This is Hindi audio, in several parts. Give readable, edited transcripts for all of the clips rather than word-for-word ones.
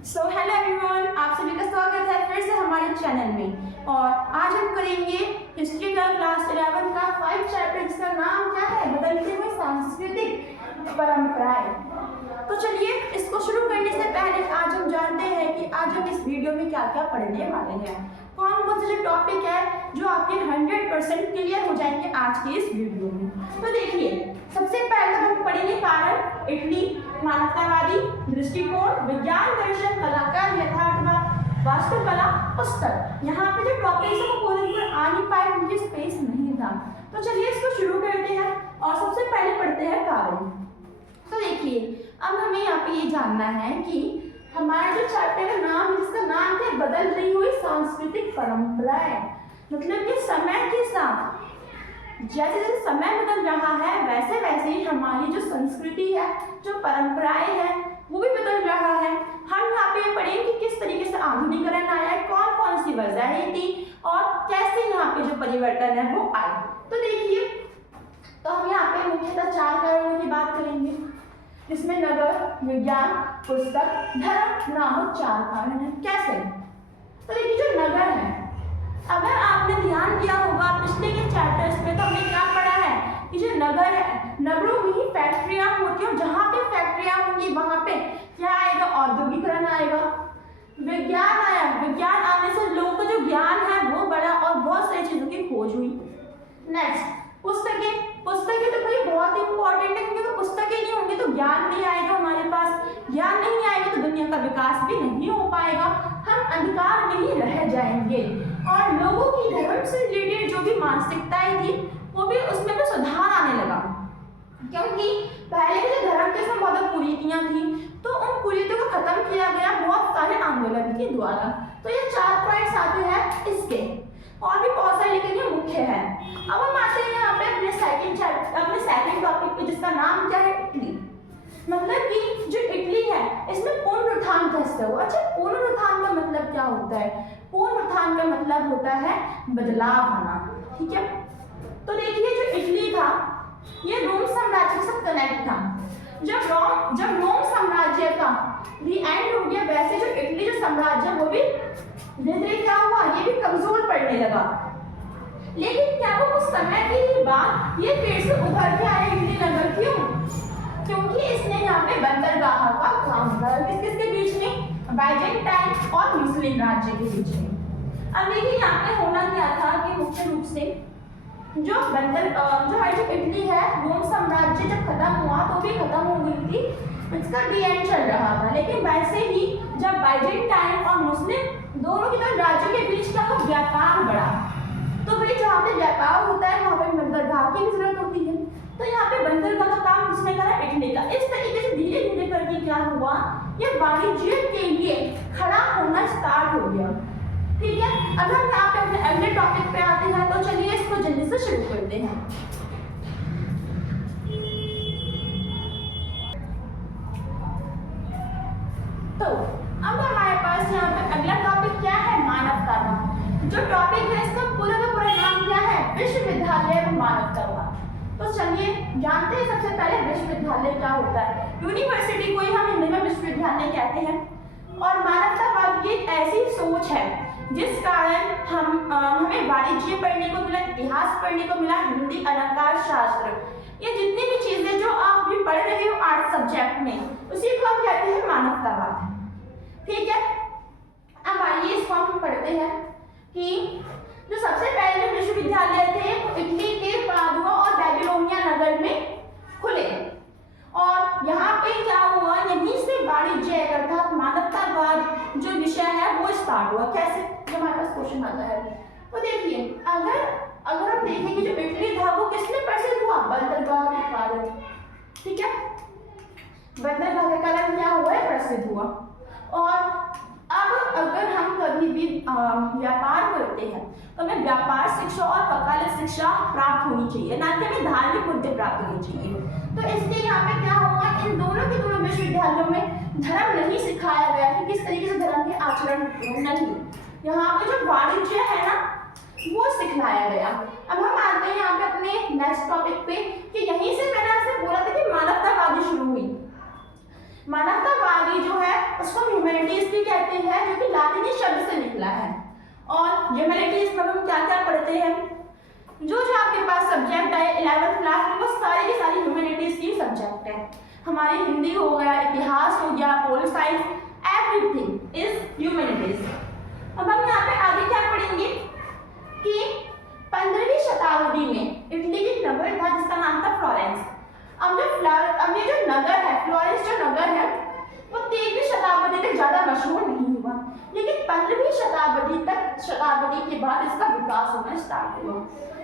सो हेलो एवरीवन, आप सभी का स्वागत है फिर से हमारे चैनल में। और आज हम करेंगे हिस्ट्री का क्लास 11 का 5 चैप्टर जिसका नाम क्या है, बदलते हुए सांस्कृतिक परंपराएं। तो चलिए इसको शुरू करने से पहले आज हम जानते हैं कि आज हम इस वीडियो में क्या क्या पढ़ने वाले हैं, कौन कौन से जो टॉपिक है जो आपके 100% क्लियर हो जाएंगे आज के इस वीडियो में। तो देखिए, सबसे पहले हम पढ़ेंगे कारण, इटली, मानवतावादी दृष्टिकोण, विज्ञान दर्शन, कलाकार, यथार्थवाद, वास्तुकला, पुस्तक। यहाँ पे जो टॉपिक है वो पूरे आ नहीं पाए, उनकी स्पेस नहीं था। तो चलिए इसको शुरू करते हैं और सबसे पहले पढ़ते हैं कारण। तो देखिए, अब हमें यहाँ पे ये जानना है कि हमारा जो चैप्टर का नाम है जिसका नाम है बदल रही हुई सांस्कृतिक परंपराएं, मतलब कि समय के साथ जैसे जैसे समय बदल रहा है वैसे वैसे ही हमारी जो संस्कृति है, जो परंपराएं हैं, वो भी बदल रहा है। हम यहाँ पे पढ़ेंगे कि किस तरीके से आधुनिकीकरण आया है, कौन कौन सी वजहें थी और कैसे यहाँ पे जो परिवर्तन है वो आए। तो देखिए, तो हम यहाँ पे मुख्यतः 4 कारणों की बात करेंगे, जिसमें नगर, विज्ञान, पुस्तक, धर्म नामक 4 कारण है। कैसे? तो देखिए, जो नगर है, अगर आपने ध्यान दिया होगा पिछले के चैप्टर्स में, तो हमने क्या पढ़ा है कि जो नगर है, नगरों में ही फैक्ट्रियां होती हैं। जहाँ पे फैक्ट्रियां होंगी वहाँ पे क्या आएगा, औद्योगिकरण आएगा। विज्ञान आया, विज्ञान आने से लोगों का जो ज्ञान है वो बढ़ा और बहुत सारी चीजों की खोज हुई। नेक्स्ट, पुस्तकें। पुस्तकें तो भाई बहुत इंपॉर्टेंट है, क्योंकि पुस्तकें नहीं होंगी तो ज्ञान नहीं आएगा हमारे पास, ज्ञान नहीं आएगा तो दुनिया का विकास भी नहीं हो पाएगा, हम अंधकार में ही रह जाएंगे। और लोगों की धर्म से रिलेटेड जो भी मानसिकताएं थी वो भी उसमें भी सुधार आने लगा, क्योंकि पहले के जो धर्म के उसमें बहुत कुरीतियां थी, तो उन कुरीतियों को खत्म किया गया बहुत सारे आंदोलन के द्वारा। तो ये 4 पॉइंट्स आते हैं इसके, और भी बहुत सारे, लेकिन ये मुख्य है। अब हम आते हैं यहाँ पे अपने सेकंड टॉपिक पे, जिसका नाम क्या है, इटली। मतलब कि जो इटली है इसमें पुनरुत्थान कैसे हुआ। अच्छा, पुनरुत्थान का मतलब क्या होता है? पुनरुत्थान का मतलब होता है बदलाव आना, ठीक है। तो देखिए, जो इटली था ये रोम साम्राज्य से कनेक्ट था। जब रोम साम्राज्य का दी एंड हो गया, वैसे जो इटली जो साम्राज्य वो भी धीरे धीरे क्या हुआ, ये भी कमजोर पड़ने लगा। लेकिन क्या वो कुछ समय के बाद ये फिर से उभर के आया इटली नगर। क्यों? क्योंकि इसने यहाँ पे बंदरगाह का काम किया। किसके बीच में? बाइजेंटाइन और मुस्लिम राज्य के बीच में। अब देखिए, यहाँ पे होना क्या था कि मुख्य रूप से जो हमारी इटली है, रोम साम्राज्य जब खत्म हुआ तो भी खत्म हो गई थी, इसका डी एंड चल रहा था। लेकिन वैसे ही जब बाइजेंटाइन और मुस्लिम दोनों की तरफ राज्यों के बीच क्या हो, व्यापार बढ़ा। तो भाई जहाँ पे व्यापार होता है वहाँ पे बंदरगाह की भी जरूरत होती है। तो यहाँ पे बंदरगाह का काम किसने करा? इटली का। इस तरीके से धीरे धीरे करके क्या हुआ, ये वाणिज्य के लिए खड़ा होना स्टार्ट हो गया, ठीक है। अब हम यहाँ पे अपने अगले टॉपिक पे आते हैं, तो चलिए इसको जल्दी से शुरू करते हैं। तो अब हमारे पास यहाँ पे अगला टॉपिक क्या है, मानवतावाद। जो टॉपिक है इसका पूरा का पूरा नाम क्या है, विश्वविद्यालय व मानवतावाद। तो चलिए जानते हैं सबसे पहले विश्वविद्यालय क्या होता है। यूनिवर्सिटी को ही हम हिंदी में विश्वविद्यालय कहते हैं। और मानवतावाद की एक ऐसी सोच है जिस कारण हमें वाणिज्य पढ़ने को मिला, इतिहास पढ़ने को मिला, हिंदी, अलंकार शास्त्र, ये जितनी भी चीजें जो आप भी पढ़ रहे हो आर्ट सब्जेक्ट में, उसी को हम कहते हैं मानवतावाद, ठीक है। अब आइए इसको हम पढ़ते हैं कि जो सबसे पहले विश्वविद्यालय थे इटली के पादुआ और बेबीलोनिया नगर में खुले। और यहाँ पे क्या हुआ, यहीं से वाणिज्य अर्थात मानवतावाद जो विषय है वो स्टार्ट हुआ। कैसे? जो हमारे पास क्वेश्चन आता है, तो देखिए, अगर हम देखें कि जो इटली था वो किसने प्रसिद्ध हुआ, बंदरगाह के कारण, ठीक है। बंदरगाह के कारण क्या हुआ है, प्रसिद्ध हुआ। और अब अगर हम कभी भी व्यापार करते हैं तो हमें व्यापार शिक्षा और वकालत शिक्षा प्राप्त होनी चाहिए, ना कि हमें धार्मिक मुद्दे प्राप्त होनी चाहिए। तो इसलिए यहाँ पे क्या हुआ, इन दोनों के दोनों विश्वविद्यालयों में धर्म नहीं सिखाया गया कि किस तरीके से धर्म के आचरण नहीं, यहाँ पे जो वाणिज्य है ना वो सिखलाया गया। अब हम आते हैं यहाँ पे अपने नेक्स्ट टॉपिक पे कि यहीं से मैंने आपसे बोला था कि मानवतावादी शुरू हुई। मानवतावादी जो है उसको ह्यूमैनिटीज भी कहते हैं, जो कि लातिनी शब्द से निकला है। और ह्यूमैनिटीज में हम क्या क्या पढ़ते हैं, जो आपके पास सब्जेक्ट है 11th क्लास में, वो सारी की सारी ह्यूमैनिटीज की सब्जेक्ट है। हमारी हिंदी हो गया, इतिहास हो गया, pol science, everything is humanities. अब हम यहाँ पे आगे क्या पढ़ेंगे कि 15वीं शताब्दी में इटली की नगर था जिसका नाम था फ्लोरेंस। अब ये जो नगर है, फ्लोरेंस जो नगर है, वो 13वीं शताब्दी तक ज्यादा मशहूर नहीं हुआ, लेकिन 15वीं शताब्दी के बाद इसका विकास होना स्टार्ट हुआ।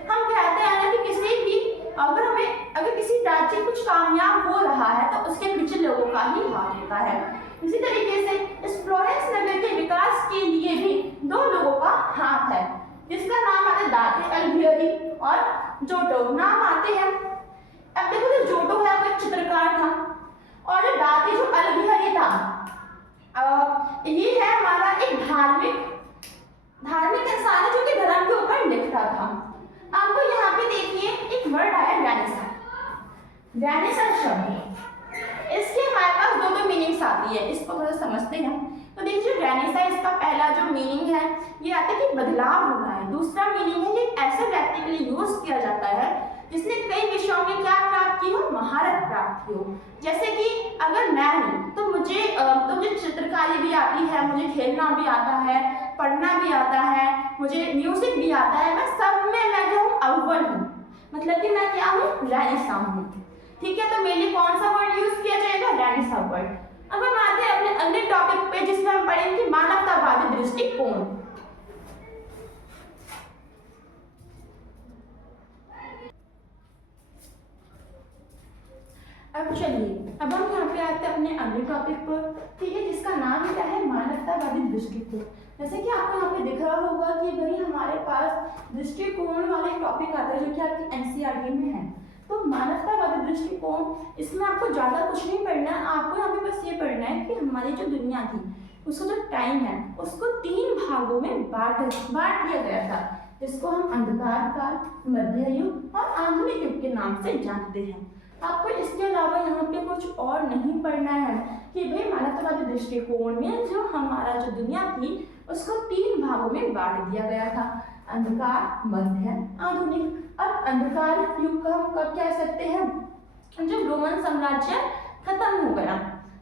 हम कहते हैं ना कि किसी भी अगर किसी राज्य कुछ कामयाब हो रहा है तो उसके पीछे लोगों का ही हाथ होता है। इसी तरीके से इस फ्लोरेंस नगर के विकास के लिए भी 2 लोगों का हाथ है, जिसका नाम आता है दाते अल्बियरी और जोटो नाम आते हैं। अब देखो जो जोटो है वो एक चित्रकार था, और जो दाते जो अल्बियरी था ये है हमारा एक धार्मिक इंसान है जो कि धर्म के ऊपर लिखता था। आपको यहाँ पे देखिए एक वर्ड आया रेनेसां शब्द, इसके हमारे पास 2 मीनिंग्स आती है, इसको थोड़ा समझते हैं। तो देखिए रेनेसां, इसका पहला जो मीनिंग है ये आता है कि बदलाव हो रहा है। दूसरा मीनिंग है ये ऐसे व्यक्ति के लिए यूज किया जाता है जिसने कई विषयों में क्या प्राप्त की हो, महारत प्राप्त की हो। जैसे कि अगर मैं हूँ तो मुझे चित्रकारी भी आती है, मुझे खेलना भी आता है, पढ़ना भी आता है, मुझे म्यूजिक भी आता है, मैं सब में मैं जो हूँ अव्वल हूँ, मतलब कि मैं क्या हूँ, रेनेसां हूँ। ठीक है, तो मेरे लिए कौन सा वर्ड यूज किया जाएगा, रेनेसां वर्ड। अब हम आते हैं अपने अगले टॉपिक पे जिसमें हम पढ़ेंगे मानवतावादी दृष्टिकोण। अब चलिए, अब हम यहाँ पे आते हैं अपने अगले टॉपिक पर, ठीक है, जिसका नाम क्या है, मानवतावादी दृष्टिकोण। जैसे कि आपको यहाँ पे दिख रहा होगा कि भाई हमारे पास दृष्टिकोण वाला एक टॉपिक आता है जो कि आपकी एनसीईआरटी में है। तो मानवतावादी दृष्टिकोण, इसमें आपको ज़्यादा कुछ नहीं पढ़ना है, आपको यहाँ पे बस ये पढ़ना है कि हमारी जो दुनिया थी उसका जो टाइम है उसको 3 भागों में बांट दिया गया था, जिसको हम अंधकार काल, मध्य युग और आधुनिक युग के नाम से जानते हैं। आपको इसके अलावा यहाँ पे कुछ और नहीं पढ़ना है कि भाई मानवतावादी दृष्टिकोण में जो हमारा जो दुनिया थी उसको 3 भागों में बांट दिया गया था, अंधकार, मध्य, आधुनिक। अब अंधकार युग का हम कब कह सकते हैं, जब रोमन साम्राज्य खत्म हो गया।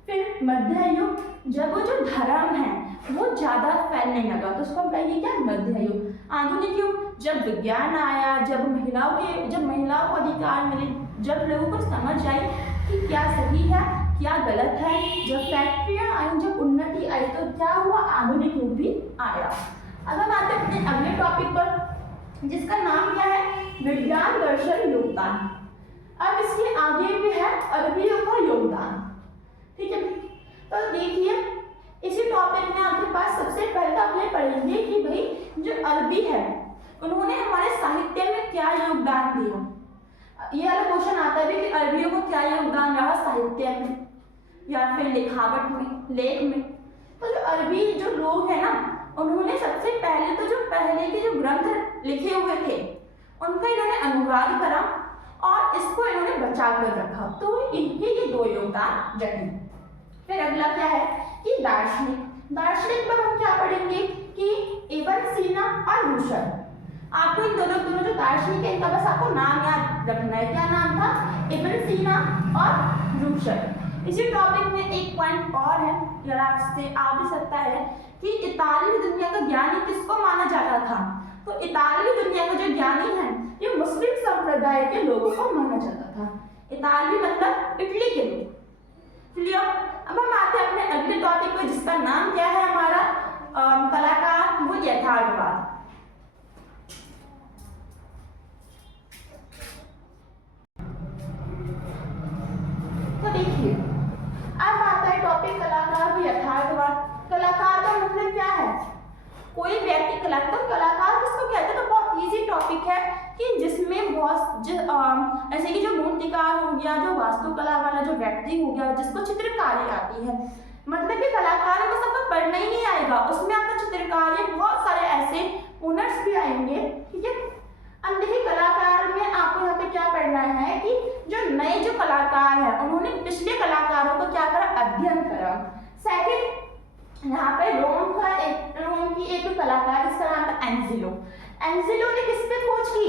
फिर मध्य युग, जब वो जो धर्म है वो ज्यादा फैलने लगा, तो उसको हम कहेंगे क्या, मध्य युग। आधुनिक युग, जब विज्ञान आया, जब महिलाओं को अधिकार मिले, जब लोगों को समझ आई कि क्या सही है क्या गलत है, जब फैक्ट्रियां आई, जब उन्नति आई, तो क्या हुआ, आधुनिक युग भी आया। अब हम आते हैं अपने अगले टॉपिक पर जिसका नाम क्या है, विज्ञान दर्शन योगदान। अब इसके आगे भी है अरबियों का योगदान। ठीक है, तो देखिए इसी टॉपिक में आपके पास सबसे पहले आप ये पढ़ेंगे कि भाई जो अरबी है उन्होंने हमारे साहित्य में क्या योगदान दिया। ये वाला क्वेश्चन आता है कि अरबियों को क्या योगदान रहा साहित्य में या फिर लिखावट में, लेख में। तो जो अरबी जो लोग हैं ना, उन्होंने सबसे पहले तो जो पहले के जो ग्रंथ लिखे हुए थे उनका इन्होंने अनुवाद करा और इसको इन्होंने बचा कर रखा, तो इनके ये 2 योगदान रहे। फिर अगला क्या है कि दार्शनिक पर हम क्या पढ़ेंगे कि इब्न सीना और रूशर। आपको इन दोनों जो दार्शनिक है इनका बस आपको नाम याद रखना है, क्या नाम था, इब्न सीना और रूशर। इसी टॉपिक में एक पॉइंट और है, यार आपसे आ भी सकता है कि इतालवी दुनिया का ज्ञानी किसको माना जाता था। तो इतालवी दुनिया का जो ज्ञानी है ये मुस्लिम संप्रदाय के लोगों को माना जाता था। इतालवी मतलब इटली के लोग। क्लियर। अब हम आते हैं अपने अगले टॉपिक पर जिसका नाम क्या है हमारा, कलाकार वो यथार्थवाद। तो देखिए अब आता है टॉपिक कलाकार व यथार्थवाद। कलाकार का मतलब क्या है, कोई व्यक्ति कलाकार किसको कहते हैं, तो बहुत इजी टॉपिक है कि जिसमें बहुत ऐसे कि जो मूर्तिकार हो गया, जो वास्तुकला वाला जो व्यक्ति हो गया, जिसको चित्रकारी आती है, मतलब कि कलाकार में सबको पढ़ना ही नहीं आएगा, उसमें आपका चित्रकारी बहुत सारे ऐसे हुनर्स भी आएंगे। ठीक है, अब देखिए कलाकार में आपको यहाँ पे क्या पढ़ना है कि जो नए जो कलाकार है उन्होंने पिछले कलाकारों को क्या करा, अध्ययन करा। Second Angelo. एंजिलो ने किस पे खोज की?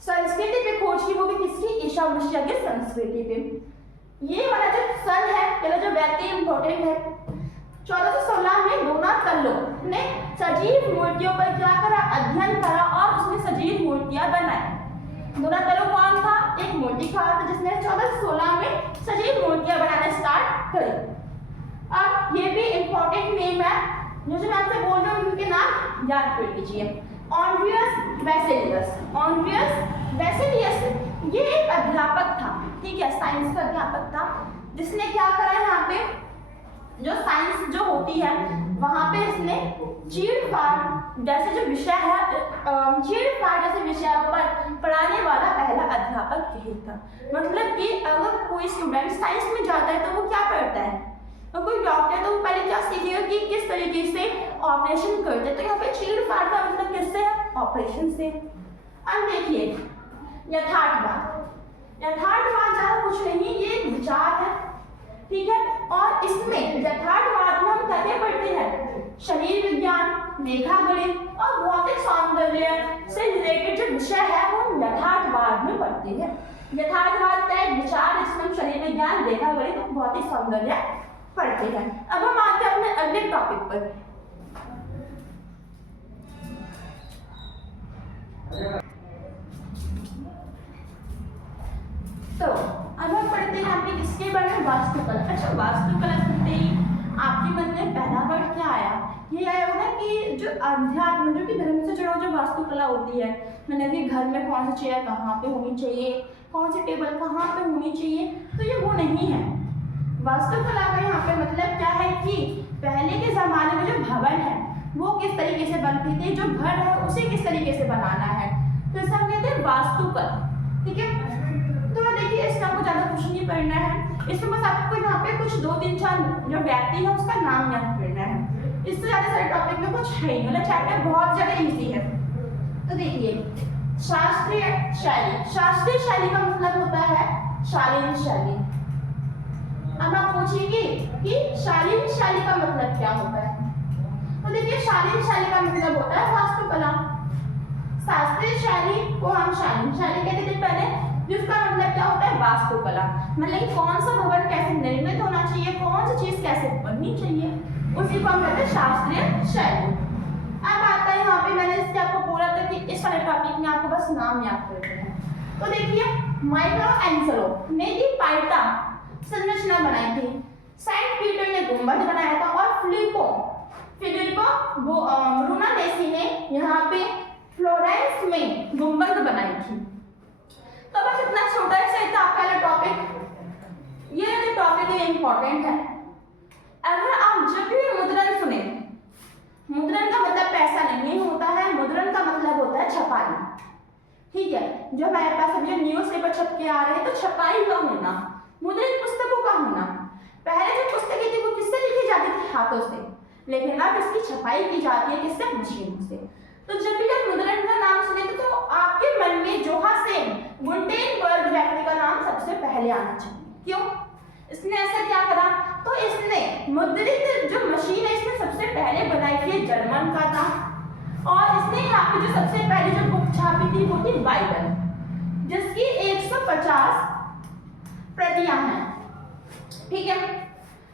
संस्कृति पे खोज की, वो भी किसकी? ईशावास्य की संस्कृति पे। ये वाला जो सन है, ये जो व्यक्ति इंपॉर्टेंट है, 1416 में डोनाटेल्लो ने सजीव मूर्तियों पर क्या करा? अध्ययन करा और उसने सजीव मूर्तियां बनाई। डोनाटेल्लो कौन था? एक मूर्तिकार था जिसने 1416 में सजीव मूर्तियां बनाना स्टार्ट करी। अब ये भी इंपॉर्टेंट नेम है, जो मैं आपसे बोल रहा हूँ उनके नाम याद कर लीजिए। ऑनवियस वेसेलियस। ऑनवियस वेसेलियस ये एक अध्यापक था, ठीक है, साइंस का अध्यापक था, जिसने क्या करा यहाँ पे, जो साइंस जो होती है वहाँ पे इसने चीड़-फाड़ जैसे जो विषय है, चीड़-फाड़ जैसे विषयों पर पढ़ाने वाला पहला अध्यापक यही था। मतलब कि अगर कोई स्टूडेंट साइंस में जाता है तो वो क्या पढ़ता है? तो कोई डॉक्टर तो वो पहले क्या सीखेगा कि किस तरीके से ऑपरेशन करते हैं, तो यहाँ पे चीड़-फाड़ का मतलब किससे है? ऑपरेशन से। अब देखिए यथार्थवाद। यथार्थवाद ज़्यादा कुछ नहीं, ये एक विचार है, ठीक है, और इसमें यथार्थवाद में हम क्या पढ़ते हैं? शरीर विज्ञान, मेधा गणित और भौतिक सौंदर्य से रिलेटेड जो विषय है वो हम यथार्थवाद में पढ़ते हैं। यथार्थवाद का एक विचार है जिसमें हम शरीर विज्ञान, मेधा गणित और भौतिक सौंदर्य पढ़ते हैं। अब हम आते हैं अपने अगले टॉपिक पर। तो अब हम पढ़ते हैं आपके किसके बारे में? वास्तुकला। अच्छा, वास्तुकला सुनते ही आपके मन में पहला वर्ड क्या आया? ये आया होगा कि जो अध्यात्म, जो कि धर्म से जुड़ा जो वास्तुकला होती है, मतलब कि घर में कौन सी चेयर कहाँ पे होनी चाहिए, कौन सी टेबल कहाँ पे होनी चाहिए, तो ये वो नहीं है। वास्तुकला का यहाँ पे मतलब क्या है कि पहले के ज़माने में जो भवन है वो किस तरीके से बनते थे, जो घर है उसे किस तरीके से बनाना है, तो इसे हम कहते हैं वास्तुकला, ठीक है। तो देखिए इसका आपको ज़्यादा कुछ नहीं पढ़ना है, इसमें बस आपको यहाँ पे कुछ 2-3-4 जो व्यक्ति है उसका नाम याद करना है, इससे ज़्यादा सारे टॉपिक में कुछ है ही, मतलब चैप्टर बहुत ज़्यादा ईजी है। तो देखिए शास्त्रीय शैली। शास्त्रीय शैली का मतलब होता है शालीन शैली। अब आप पूछेंगे कि शालीन शैली का मतलब क्या होता है, तो देखिए शालीन शैली का मतलब होता है वास्तुकला। शास्त्रीय शैली को हम शालीन शैली कहते थे पहले, जिसका मतलब क्या होता है? वास्तुकला। मतलब कौन सा भवन कैसे निर्मित होना चाहिए, कौन सी चीज कैसे बननी चाहिए, उसी को हम कहते हैं शास्त्रीय शैली। अब आता है यहाँ पे, मैंने इससे आपको बोला था कि इस वाले टॉपिक में आपको बस नाम याद करते हैं। तो देखिए माइकलएंजेलो ने की पाइटा संरचना बनाई थी, सेंट पीटर ने गुंबद बनाया था, और फिलिप्पो ब्रूनालेसी ने यहाँ पे फ्लोरेंस में गुंबद बनाई थी। तो बस इतना छोटा सा था आपका वाला टॉपिक। ये जो टॉपिक है इंपॉर्टेंट है। अगर आप जब भी मुद्रण सुने, मुद्रण का मतलब पैसा नहीं होता है, मुद्रण का मतलब होता है छपाई, ठीक है। जो हमारे पास अभी न्यूज़पेपर छप के आ रहे हैं, तो छपाई का होना, मुद्रित पुस्तकों का होना। पहले जो पुस्तकें थी वो किससे लिखी जाती थी? हाथों से, लेकिन अब इसकी छपाई की जाती है किससे? मशीनों से। तो जब भी आप मुद्रण का नाम सुनेंगे तो आपके मन में जोहासेन गुटेनबर्ग व्यक्ति का नाम सबसे पहले आना चाहिए। क्यों? इसने ऐसा क्या करा? तो इसने मुद्रित जो मशीन है इसने सबसे पहले बनाई थी, जर्मन का था, और इसने यहाँ पे जो सबसे पहले जो बुक छापी थी वो थी बाइबल, जिसकी 150 प्रतियां हैं, ठीक है।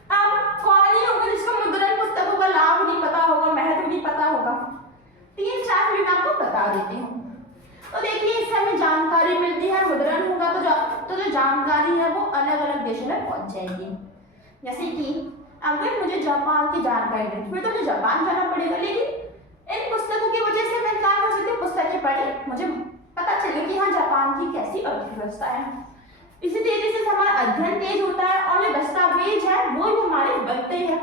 अब कौन ही होगा जिसको मुद्रण पुस्तकों का लाभ नहीं पता होगा, महत्व नहीं पता होगा? 3-4 मिनट आपको बता देती हूँ। तो देखिए इससे हमें जानकारी मिलती है, मुद्रण होगा तो जो जानकारी है वो अलग अलग देशों में पहुंच जाएगी। जैसे कि अगर मुझे जापान की जानकारी है फिर तो मुझे जापान जाना पड़ेगा, लेकिन इन पुस्तकों की वजह से मैं क्या कर सकती हूँ? पुस्तकें पढ़ी, मुझे पता चलेगा कि हाँ जापान की कैसी अर्थव्यवस्था है। इसी तरीके से हमारा अध्ययन तेज होता है, और जो दस्तावेज है वो भी हमारे बनते हैं,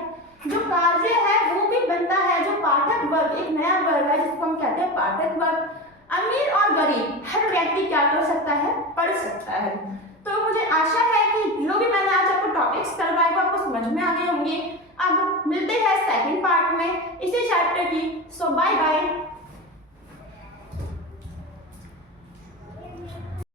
जो कार्य है वो भी बनता है। जो पाठक वर्ग, एक नया वर्ग है जिसको हम कहते हैं पाठक वर्ग। अमीर और गरीब हर व्यक्ति क्या कर सकता है? पढ़ सकता है। तो मुझे आशा है कि जो भी मैंने आज आपको टॉपिक्स करवाए वो आपको समझ में आ गए होंगे। अब मिलते हैं सेकंड पार्ट में इसी चैप्टर की। सो बाय बाय।